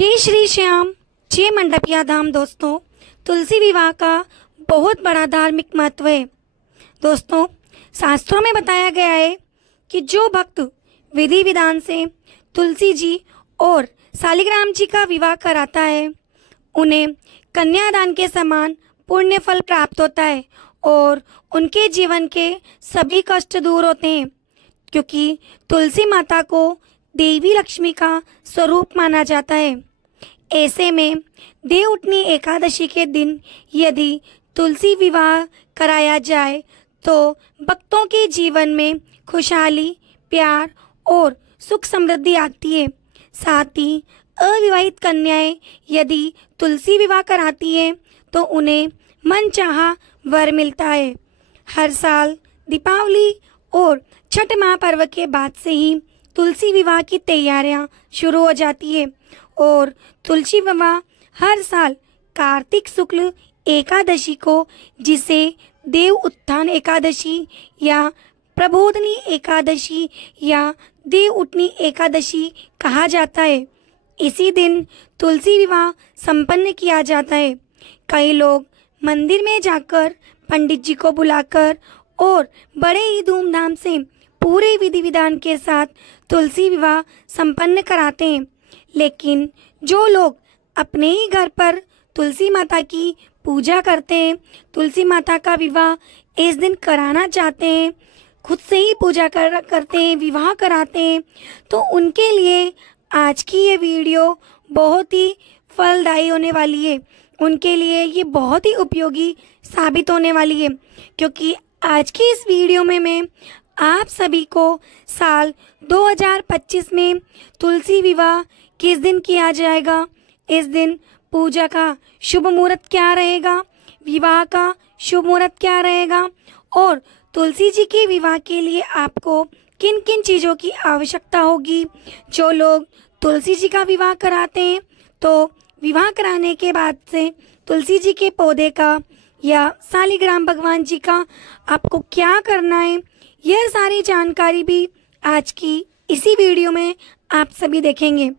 जय श्री श्याम, जय मंडपिया धाम। दोस्तों, तुलसी विवाह का बहुत बड़ा धार्मिक महत्व है। दोस्तों, शास्त्रों में बताया गया है कि जो भक्त विधि विधान से तुलसी जी और शालिग्राम जी का विवाह कराता है, उन्हें कन्यादान के समान पुण्य फल प्राप्त होता है और उनके जीवन के सभी कष्ट दूर होते हैं, क्योंकि तुलसी माता को देवी लक्ष्मी का स्वरूप माना जाता है। ऐसे में देवउठनी एकादशी के दिन यदि तुलसी विवाह कराया जाए तो भक्तों के जीवन में खुशहाली, प्यार और सुख समृद्धि आती है। साथ ही अविवाहित कन्याएं यदि तुलसी विवाह कराती हैं तो उन्हें मनचाहा वर मिलता है। हर साल दीपावली और छठ महापर्व के बाद से ही तुलसी विवाह की तैयारियां शुरू हो जाती है और तुलसी विवाह हर साल कार्तिक शुक्ल एकादशी को, जिसे देव उत्थान एकादशी या प्रबोधनी एकादशी या देव उठनी एकादशी कहा जाता है, इसी दिन तुलसी विवाह संपन्न किया जाता है। कई लोग मंदिर में जाकर पंडित जी को बुलाकर और बड़े ही धूमधाम से पूरे विधि विधान के साथ तुलसी विवाह संपन्न कराते हैं, लेकिन जो लोग अपने ही घर पर तुलसी माता की पूजा करते हैं, तुलसी माता का विवाह इस दिन कराना चाहते हैं, खुद से ही पूजा करते हैं, विवाह कराते हैं, तो उनके लिए आज की ये वीडियो बहुत ही फलदायी होने वाली है। उनके लिए ये बहुत ही उपयोगी साबित होने वाली है, क्योंकि आज की इस वीडियो में मैं आप सभी को साल 2025 में तुलसी विवाह किस दिन किया जाएगा, इस दिन पूजा का शुभ मुहूर्त क्या रहेगा, विवाह का शुभ मुहूर्त क्या रहेगा और तुलसी जी के विवाह के लिए आपको किन किन चीज़ों की आवश्यकता होगी। जो लोग तुलसी जी का विवाह कराते हैं तो विवाह कराने के बाद से तुलसी जी के पौधे का या शालिग्राम भगवान जी का आपको क्या करना है, यह सारी जानकारी भी आज की इसी वीडियो में आप सभी देखेंगे।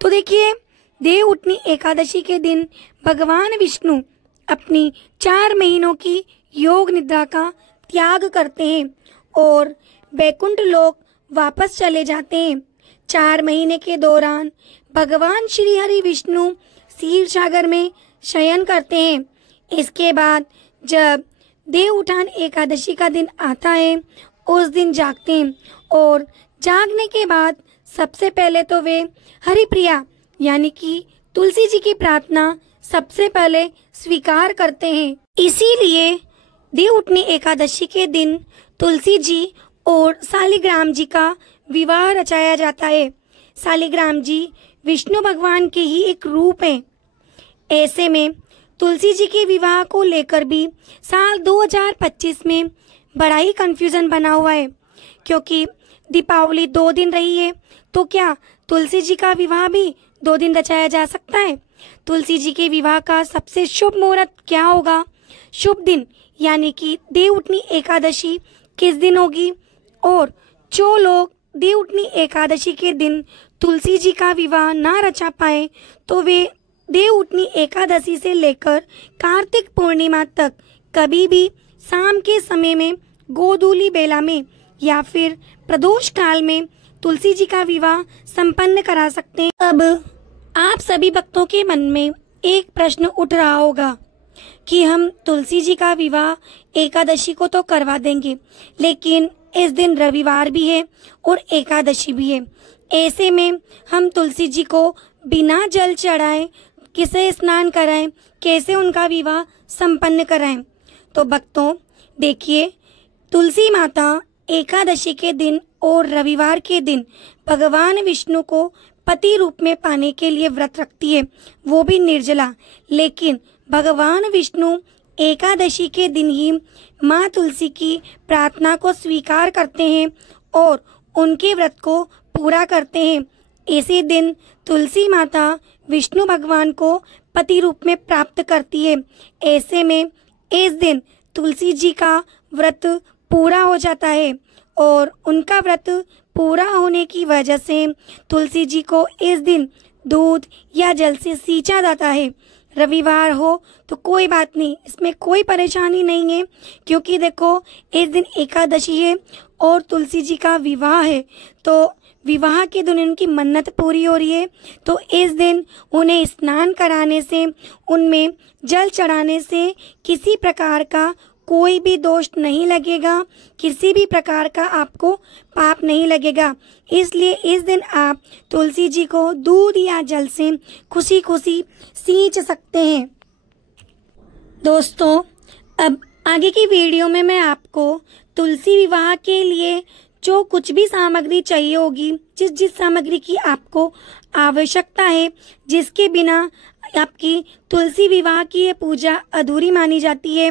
तो देखिए, देव उठनी एकादशी के दिन भगवान विष्णु अपनी 4 महीनों की योग निद्रा का त्याग करते हैं और बैकुंठ लोक वापस चले जाते हैं। 4 महीने के दौरान भगवान श्री हरि विष्णु क्षीर सागर में शयन करते हैं। इसके बाद जब देव उठान एकादशी का दिन आता है, उस दिन जागते हैं और जागने के बाद सबसे पहले तो वे हरिप्रिया यानी कि तुलसी जी की प्रार्थना सबसे पहले स्वीकार करते हैं। इसीलिए देव उठनी एकादशी के दिन तुलसी जी और शालिग्राम जी का विवाह रचाया जाता है। शालिग्राम जी विष्णु भगवान के ही एक रूप हैं। ऐसे में तुलसी जी के विवाह को लेकर भी साल 2025 में बड़ा ही कंफ्यूजन बना हुआ है, क्योंकि दीपावली 2 दिन रही है, तो क्या तुलसी जी का विवाह भी 2 दिन रचाया जा सकता है? तुलसी जी के विवाह का सबसे शुभ मुहूर्त क्या होगा? शुभ दिन यानी कि देव उठनी एकादशी किस दिन होगी? और जो लोग देव उठनी एकादशी के दिन तुलसी जी का विवाह ना रचा पाए तो वे देव उठनी एकादशी से लेकर कार्तिक पूर्णिमा तक कभी भी शाम के समय में गोधूली बेला में या फिर प्रदोष काल में तुलसी जी का विवाह संपन्न करा सकते हैं। अब आप सभी भक्तों के मन में एक प्रश्न उठ रहा होगा कि हम तुलसी जी का विवाह एकादशी को तो करवा देंगे, लेकिन इस दिन रविवार भी है और एकादशी भी है। ऐसे में हम तुलसी जी को बिना जल चढ़ाए किसे स्नान कराएं, कैसे उनका विवाह संपन्न कराएं? तो भक्तों देखिए, तुलसी माता एकादशी के दिन और रविवार के दिन भगवान विष्णु को पति रूप में पाने के लिए व्रत रखती है, वो भी निर्जला। लेकिन भगवान विष्णु एकादशी के दिन ही माँ तुलसी की प्रार्थना को स्वीकार करते हैं और उनके व्रत को पूरा करते हैं। इसी दिन तुलसी माता विष्णु भगवान को पति रूप में प्राप्त करती है। ऐसे में इस दिन तुलसी जी का व्रत पूरा हो जाता है और उनका व्रत पूरा होने की वजह से तुलसी जी को इस दिन दूध या जल से सींचा जाता है। रविवार हो तो कोई बात नहीं, इसमें कोई परेशानी नहीं है, क्योंकि देखो इस दिन एकादशी है और तुलसी जी का विवाह है, तो विवाह के दिन उनकी मन्नत पूरी हो रही है। तो इस दिन उन्हें स्नान कराने से, उनमें जल चढ़ाने से किसी प्रकार का कोई भी दोष नहीं लगेगा, किसी भी प्रकार का आपको पाप नहीं लगेगा। इसलिए इस दिन आप तुलसी जी को दूध या जल से खुशी खुशी सींच सकते हैं। दोस्तों, अब आगे की वीडियो में मैं आपको तुलसी विवाह के लिए जो कुछ भी सामग्री चाहिए होगी, जिस सामग्री की आपको आवश्यकता है, जिसके बिना आपकी तुलसी विवाह की ये पूजा अधूरी मानी जाती है,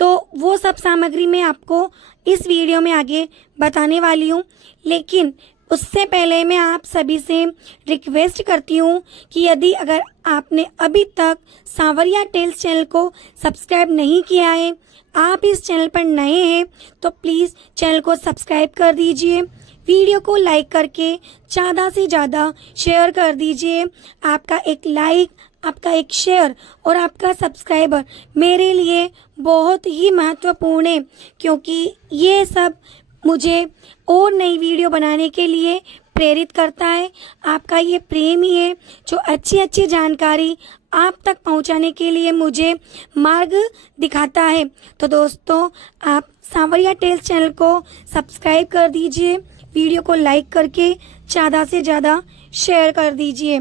तो वो सब सामग्री मैं आपको इस वीडियो में आगे बताने वाली हूँ। लेकिन उससे पहले मैं आप सभी से रिक्वेस्ट करती हूँ कि यदि अगर आपने अभी तक सांवरिया टेल्स चैनल को सब्सक्राइब नहीं किया है, आप इस चैनल पर नए हैं, तो प्लीज़ चैनल को सब्सक्राइब कर दीजिए, वीडियो को लाइक करके ज़्यादा से ज़्यादा शेयर कर दीजिए। आपका एक लाइक, आपका एक शेयर और आपका सब्सक्राइबर मेरे लिए बहुत ही महत्वपूर्ण है, क्योंकि ये सब मुझे और नई वीडियो बनाने के लिए प्रेरित करता है। आपका ये प्रेम ही है जो अच्छी अच्छी जानकारी आप तक पहुंचाने के लिए मुझे मार्ग दिखाता है। तो दोस्तों, आप सांवरिया टेल्स चैनल को सब्सक्राइब कर दीजिए, वीडियो को लाइक करके ज़्यादा से ज़्यादा शेयर कर दीजिए।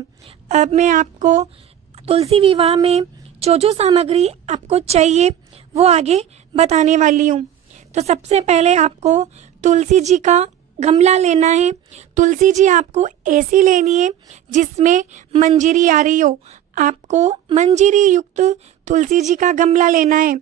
अब मैं आपको तुलसी विवाह में जो सामग्री आपको चाहिए वो आगे बताने वाली हूँ। तो सबसे पहले आपको तुलसी जी का गमला लेना है। तुलसी जी आपको ऐसी लेनी है जिसमें मंजीरी आ रही हो। आपको मंजीरी युक्त तुलसी जी का गमला लेना है।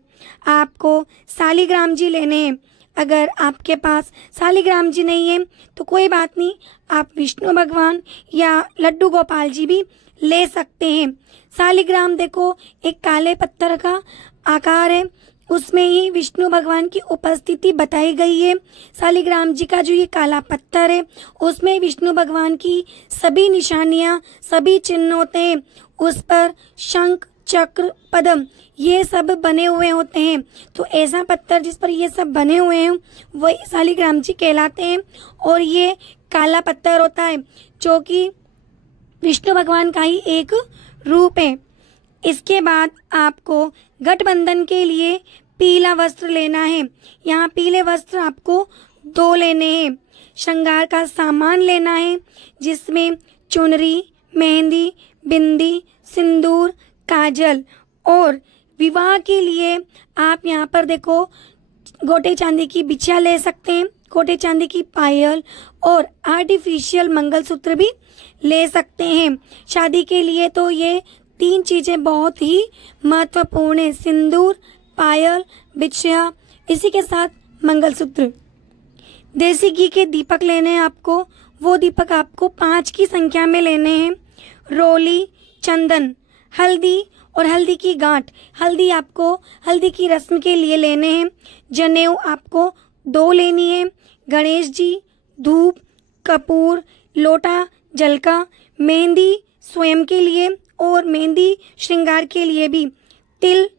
आपको सालिग्राम जी लेने हैं। अगर आपके पास सालिग्राम जी नहीं है तो कोई बात नहीं, आप विष्णु भगवान या लड्डू गोपाल जी भी ले सकते हैं। सालिग्राम देखो एक काले पत्थर का आकार है, उसमें ही विष्णु भगवान की उपस्थिति बताई गई है। सालिग्राम जी का जो ये काला पत्थर है उसमें विष्णु भगवान की सभी निशानियां, सभी चिन्ह होते हैं। उस पर शंख, चक्र, पद्म ये सब बने हुए होते हैं। तो ऐसा पत्थर जिस पर ये सब बने हुए हैं वही सालिग्राम जी कहलाते हैं। और ये काला पत्थर होता है जो कि विष्णु भगवान का ही एक रूप है। इसके बाद आपको गठबंधन के लिए पीला वस्त्र लेना है। यहाँ पीले वस्त्र आपको 2 लेने हैं। श्रृंगार का सामान लेना है जिसमें चुनरी, मेहंदी, बिंदी, सिंदूर, काजल। और विवाह के लिए आप यहाँ पर देखो गोटे चांदी की बिछिया ले सकते हैं, गोटे चांदी की पायल और आर्टिफिशियल मंगलसूत्र भी ले सकते हैं। शादी के लिए तो ये 3 चीजें बहुत ही महत्वपूर्ण है, सिंदूर, पायल, बिछिया, इसी के साथ मंगलसूत्र। देसी घी के दीपक लेने हैं आपको। वो दीपक आपको 5 की संख्या में लेने हैं। रोली, चंदन, हल्दी और हल्दी की गांठ। हल्दी आपको हल्दी की रस्म के लिए लेने हैं। जनेऊ आपको 2 लेनी है। गणेश जी, धूप, कपूर, लोटा जल का, मेहंदी स्वयं के लिए और मेहंदी श्रृंगार के लिए भी, तिल,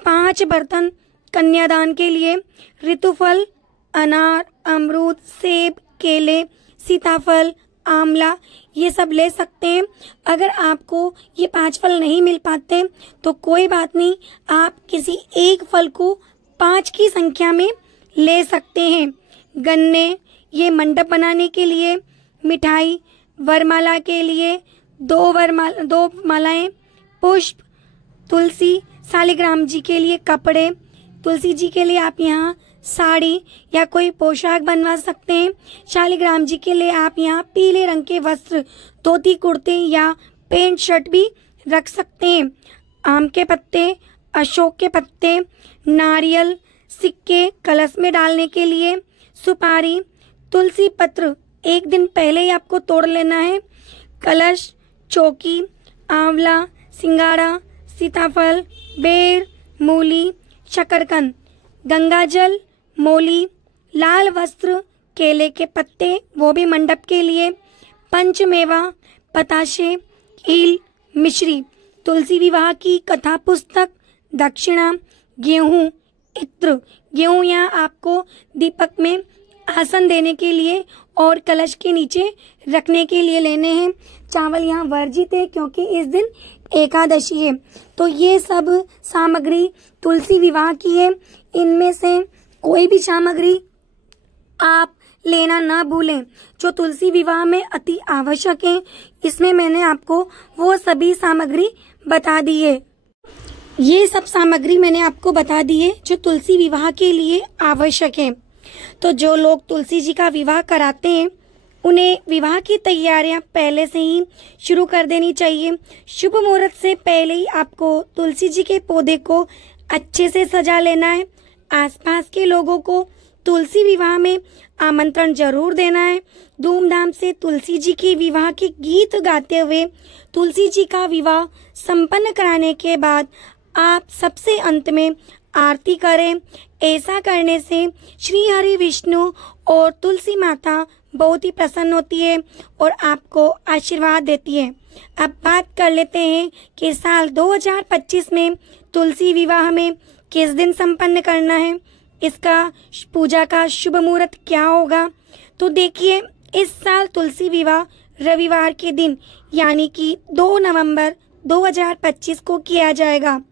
5 बर्तन कन्यादान के लिए, ऋतुफल, अनार, अमरूद, सेब, केले, सीताफल, आंवला ये सब ले सकते हैं। अगर आपको ये 5 फल नहीं मिल पाते तो कोई बात नहीं, आप किसी एक फल को 5 की संख्या में ले सकते हैं। गन्ने ये मंडप बनाने के लिए, मिठाई, वरमाला के लिए 2 मालाएं, पुष्प, तुलसी, सालिग्राम जी के लिए कपड़े, तुलसी जी के लिए आप यहाँ साड़ी या कोई पोशाक बनवा सकते हैं। शालिग्राम जी के लिए आप यहाँ पीले रंग के वस्त्र, धोती कुर्ते या पैंट शर्ट भी रख सकते हैं। आम के पत्ते, अशोक के पत्ते, नारियल, सिक्के कलश में डालने के लिए, सुपारी, तुलसी पत्र 1 दिन पहले ही आपको तोड़ लेना है। कलश, चौकी, आंवला, सिंगाड़ा, सीताफल, बेर, मूली, शकरकंद, गंगाजल, मोली, लाल वस्त्र, केले के पत्ते वो भी मंडप के लिए, पंचमेवा, बताशे ईल मिश्री। तुलसी विवाह की कथा पुस्तक, दक्षिणा, गेहूँ, इत्र। गेहूँ यहाँ आपको दीपक में आसन देने के लिए और कलश के नीचे रखने के लिए लेने हैं। चावल यहाँ वर्जित है क्योंकि इस दिन एकादशी है। तो ये सब सामग्री तुलसी विवाह की है। इनमें से कोई भी सामग्री आप लेना ना भूलें जो तुलसी विवाह में अति आवश्यक है। इसमें मैंने आपको वो सभी सामग्री बता दी है। ये सब सामग्री मैंने आपको बता दी है जो तुलसी विवाह के लिए आवश्यक है। तो जो लोग तुलसी जी का विवाह कराते हैं उन्हें विवाह की तैयारियां पहले से ही शुरू कर देनी चाहिए। शुभ मुहूर्त से पहले ही आपको तुलसी जी के पौधे को अच्छे से सजा लेना है। आसपास के लोगों को तुलसी विवाह में आमंत्रण जरूर देना है। धूमधाम से तुलसी जी के विवाह के गीत गाते हुए तुलसी जी का विवाह संपन्न कराने के बाद आप सबसे अंत में आरती करें। ऐसा करने से श्री हरि विष्णु और तुलसी माता बहुत ही प्रसन्न होती है और आपको आशीर्वाद देती है। अब बात कर लेते हैं कि साल 2025 में तुलसी विवाह में किस दिन संपन्न करना है, इसका पूजा का शुभ मुहूर्त क्या होगा। तो देखिए, इस साल तुलसी विवाह रविवार के दिन यानी कि 2 नवंबर 2025 को किया जाएगा।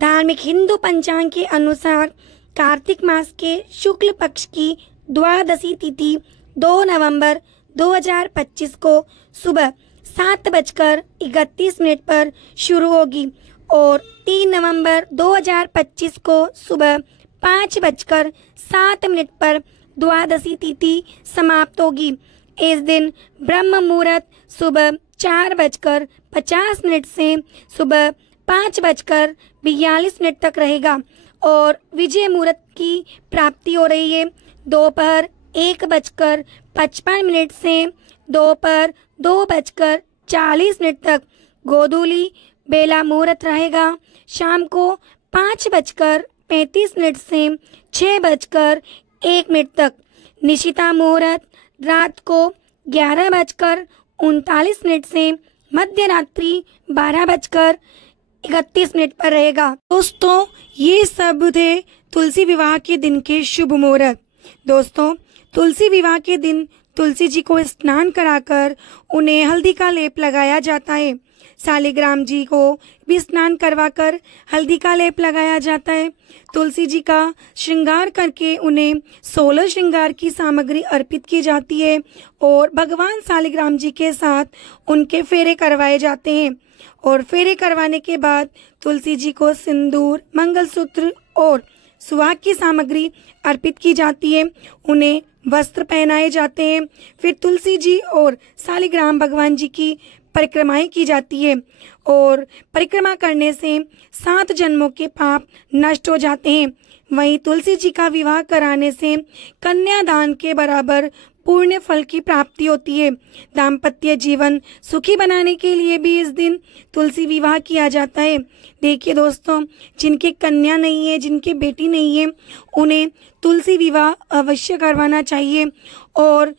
धार्मिक हिंदू पंचांग के अनुसार कार्तिक मास के शुक्ल पक्ष की द्वादशी तिथि 2 नवंबर 2025 को सुबह 7:31 पर शुरू होगी और 3 नवंबर 2025 को सुबह 5:07 पर द्वादशी तिथि समाप्त होगी। इस दिन ब्रह्म मुहूर्त सुबह 4:50 से सुबह 5:42 तक रहेगा और विजय मुहूर्त की प्राप्ति हो रही है। दोपहर 1:55 से दोपहर 2:40 तक गोधूली बेला मुहूर्त रहेगा। शाम को 5:35 से 6:01 तक निशिता मुहूर्त, रात को 11:39 से मध्य रात्रि 12:31 पर रहेगा। दोस्तों, ये सब थे तुलसी विवाह के दिन के शुभ मुहूर्त। दोस्तों, तुलसी विवाह के दिन तुलसी जी को स्नान कराकर उन्हें हल्दी का लेप लगाया जाता है। शालिग्राम जी को भी स्नान करवाकर हल्दी का लेप लगाया जाता है। तुलसी जी का श्रृंगार करके उन्हें 16 श्रृंगार की सामग्री अर्पित की जाती है और भगवान शालिग्राम जी के साथ उनके फेरे करवाए जाते हैं। और फेरे करवाने के बाद तुलसी जी को सिंदूर, मंगलसूत्र और सुहाग की सामग्री अर्पित की जाती है। उन्हें वस्त्र पहनाए जाते हैं। फिर तुलसी जी और शालिग्राम भगवान जी की परिक्रमाएं की जाती है और परिक्रमा करने से 7 जन्मों के पाप नष्ट हो जाते हैं। वहीं तुलसी जी का विवाह कराने से कन्यादान के बराबर पुण्य फल की प्राप्ति होती है। दाम्पत्य जीवन सुखी बनाने के लिए भी इस दिन तुलसी विवाह किया जाता है। देखिए दोस्तों, जिनके कन्या नहीं है, जिनके बेटी नहीं है, उन्हें तुलसी विवाह अवश्य करवाना चाहिए और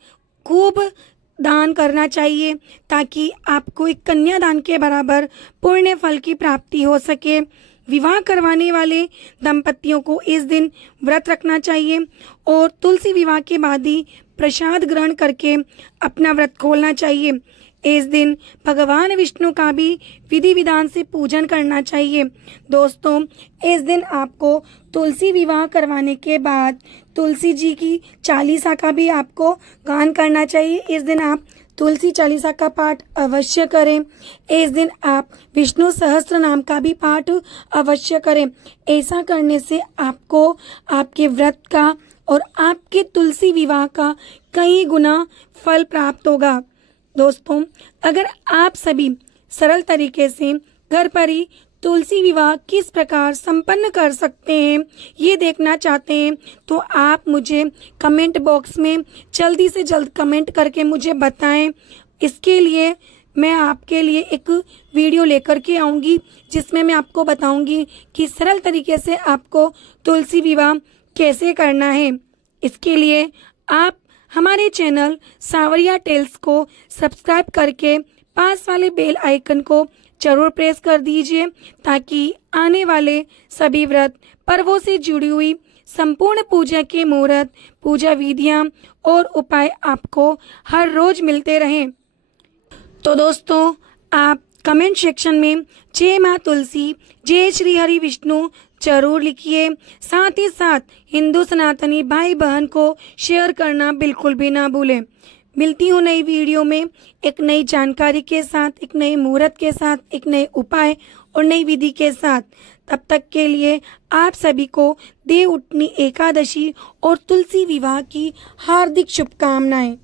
खूब दान करना चाहिए ताकि आपको एक कन्यादान के बराबर पुण्य फल की प्राप्ति हो सके। विवाह करवाने वाले दंपतियों को इस दिन व्रत रखना चाहिए और तुलसी विवाह के बाद ही प्रसाद ग्रहण करके अपना व्रत खोलना चाहिए। इस दिन भगवान विष्णु का भी विधि विधान से पूजन करना चाहिए। दोस्तों, इस दिन आपको तुलसी विवाह करवाने के बाद तुलसी जी की चालीसा का भी आपको गान करना चाहिए। इस दिन आप तुलसी चालीसा का पाठ अवश्य करें। इस दिन आप विष्णु सहस्त्र नाम का भी पाठ अवश्य करें। ऐसा करने से आपको आपके व्रत का और आपके तुलसी विवाह का कई गुना फल प्राप्त होगा। दोस्तों, अगर आप सभी सरल तरीके से घर पर ही तुलसी विवाह किस प्रकार संपन्न कर सकते हैं ये देखना चाहते हैं तो आप मुझे कमेंट बॉक्स में जल्दी से जल्द कमेंट करके मुझे बताएं। इसके लिए मैं आपके लिए एक वीडियो लेकर के आऊँगी जिसमें मैं आपको बताऊँगी कि सरल तरीके से आपको तुलसी विवाह कैसे करना है। इसके लिए आप हमारे चैनल सांवरिया टेल्स को सब्सक्राइब करके पास वाले बेल आइकन को जरूर प्रेस कर दीजिए ताकि आने वाले सभी व्रत पर्वों से जुड़ी हुई संपूर्ण पूजा के मुहूर्त, पूजा विधियां और उपाय आपको हर रोज मिलते रहें। तो दोस्तों, आप कमेंट सेक्शन में जय माँ तुलसी, जय श्री हरि विष्णु जरूर लिखिए। साथ ही साथ हिंदू सनातनी भाई बहन को शेयर करना बिल्कुल भी ना भूलें। मिलती हूँ नई वीडियो में एक नई जानकारी के साथ, एक नए मुहूर्त के साथ, एक नए उपाय और नई विधि के साथ। तब तक के लिए आप सभी को देव उठनी एकादशी और तुलसी विवाह की हार्दिक शुभकामनाएं।